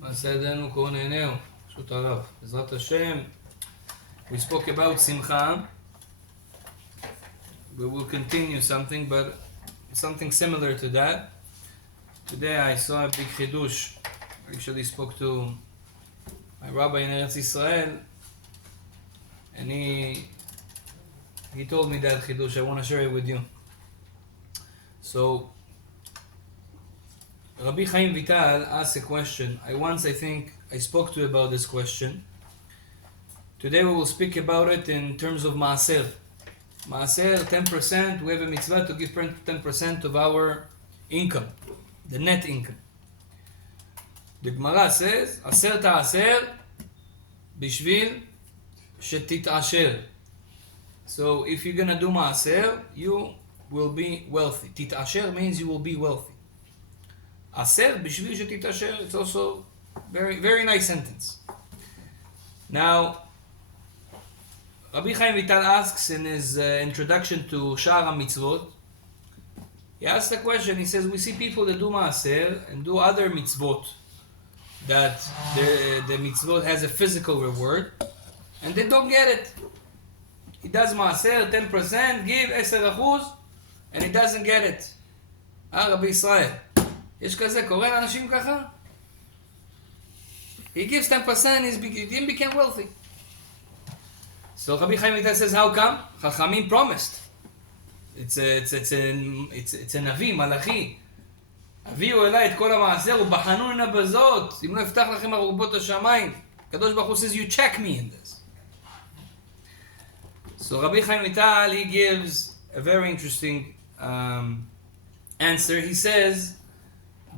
מעשה ידינו כה נהנהו, פשוט הרב, בעזרת השם. We spoke about Simcha. We will continue something, but something similar to that. Today I saw a big chidush. I actually spoke to my rabbi in Rav Israel, and he told me that chidush. I want to share it with you. So Rabbi Chaim Vital asked a question. I think I spoke to you about this question. Today we will speak about it in terms of Maaser. Maaser, 10%, we have a mitzvah to give 10% of our income, the net income. The Gemara says, Aser ta'aser bishvil shetit'asher. So if you're going to do Maaser, you will be wealthy. Tit'asher means you will be wealthy. Aser bishvil shetit'asher, it's also very, very nice sentence. Now, Rabbi Chaim Vital asks in his introduction to Sha'ar HaMitzvot, he asks the question, he says, we see people that do Maaser and do other mitzvot, that the mitzvot has a physical reward, and they don't get it. He does Maaser, 10%, give 10%, and he doesn't get it. Rabbi Israel, יש כזה, קורא לאנשים ככה? He gives 10%, he didn't become wealthy. So Rabbi Chaim Vital says, how come? Chachamim promised. It's a Navi, Malachi. הביאו אליי את כל המעשר ובחנו הנה בזאת, אם לא יפתח לכם ארובות השמיים. הקדוש ברוך הוא says, you check me in this. So Rabbi Chaim Vital, he gives a very interesting answer. He says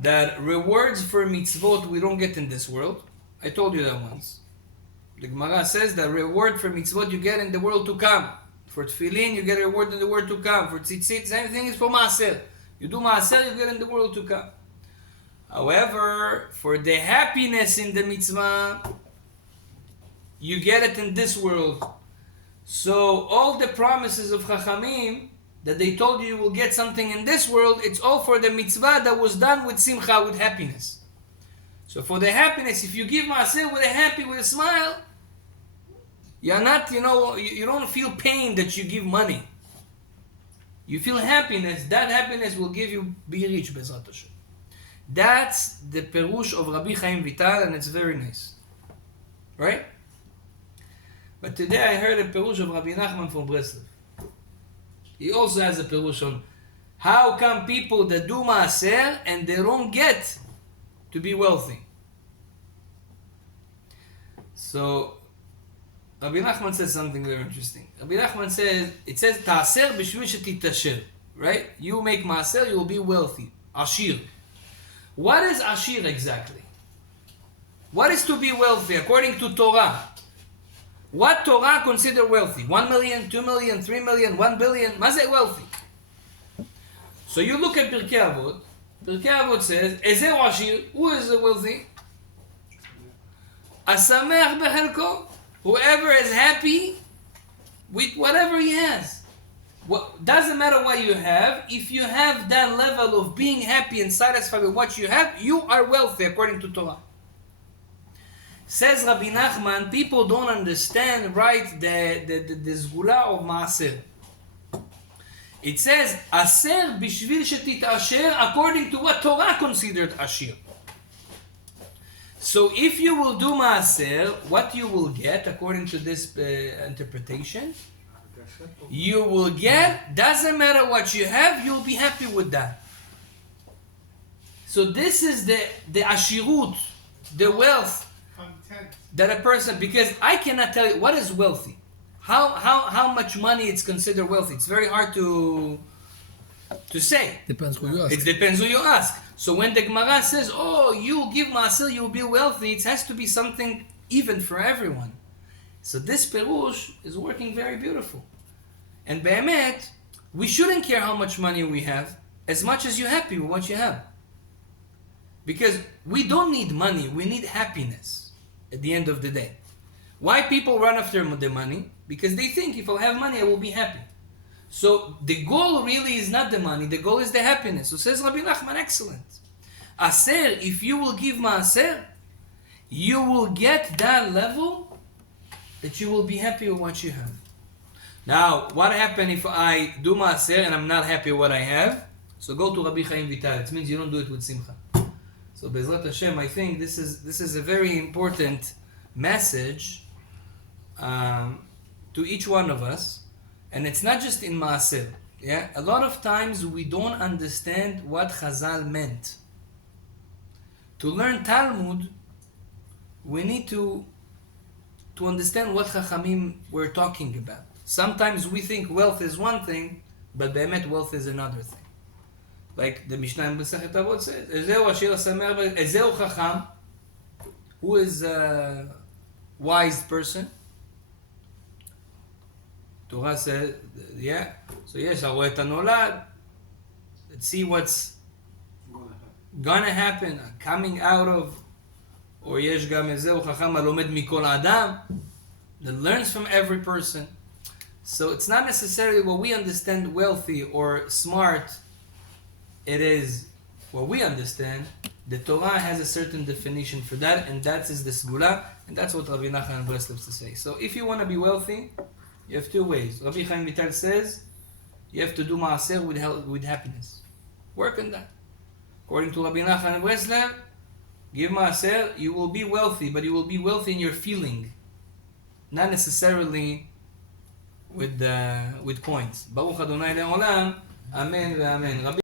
that rewards for mitzvot we don't get in this world. I told you that once. The Gemara says that reward for mitzvot you get in the world to come. For tefillin, you get a reward in the world to come. For tzitzit, same thing is for maaser. You do maaser, you get in the world to come. However, for the happiness in the mitzvah, you get it in this world. So all the promises of Chachamim that they told you will get something in this world, it's all for the mitzvah that was done with simcha, with happiness. So for the happiness, if you give maaser with a smile, you're not, you don't feel pain that you give money. You feel happiness. That happiness will give you be rich, Bezrat Hashem. That's the perush of Rabbi Chaim Vital, and it's very nice. Right? But today I heard a perush of Rabbi Nachman from Breslev. He also has a perush on how come people that do maaser and they don't get to be wealthy. So Rabbi Nachman says something very interesting. Rabbi Nachman says, it says, Ta'aser b'shvil shetit'asher. Right? You make maaser, you will be wealthy. Ashir. What is ashir exactly? What is to be wealthy according to Torah? What Torah consider wealthy? 1 million, 2 million, 3 million, 1 billion? מה זה wealthy? So you look at Pirkei Avot. Pirkei Avot says, Ezeu ashir, who is wealthy? Sameach beChelko, whoever is happy with whatever he has. Doesn't matter what you have, if you have that level of being happy and satisfied with what you have, you are wealthy according to Torah. Says Rabbi Nachman, people don't understand right the zgula of maaser. It says, Aser bishvil shetit'asher, according to what Torah considered ashir. So if you will do maaser, what you will get, according to this interpretation, you will get, doesn't matter what you have, you'll be happy with that. So this is the ashirut, the wealth that a person, because I cannot tell you what is wealthy. How much money it's considered wealthy. It's very hard to say. Depends who you ask. It depends who you ask. So when the Gemara says, oh, you give maaser, you'll be wealthy, it has to be something even for everyone. So this perush is working very beautiful. And be'emet, we shouldn't care how much money we have, as much as you're happy with what you have. Because we don't need money, we need happiness at the end of the day. Why people run after the money? Because they think if I have money, I will be happy. So the goal really is not the money, the goal is the happiness. So says Rabbi Nachman, excellent. Aser, if you will give maaser, you will get that level that you will be happy with what you have. Now, what happens if I do maaser and I'm not happy with what I have? So go to Rabbi Chaim Vital. It means you don't do it with simcha. So Bezrat Hashem, I think this is a very important message to each one of us, and it's not just in maaser. Yeah, a lot of times we don't understand what Chazal meant. To learn Talmud, we need to understand what Chachamim were talking about. Sometimes we think wealth is one thing, but Be'emet wealth is another thing. Like the Mishnah in Masechet Avot says, Ezeu Chacham, who is a wise person. Torah says, yeah. So yes, הרואה את הנולד. Let's see what's gonna happen, coming out of. Or יש גם איזהו חכם הלומד מכל אדם, that learns from every person. So it's not necessarily what we understand wealthy or smart. It is what we understand. The Torah has a certain definition for that, and that is the Sgula, and that's what Rabbi Nachman Breslev loves to say. So if you want to be wealthy, you have two ways. Rabbi Chaim Vital says you have to do maaser with happiness. Work on that. According to Rabbi Nachman Breslev, give maaser, you will be wealthy, but you will be wealthy in your feeling, not necessarily with coins. Baruch Adonai Le'olam. Amen ve'amen.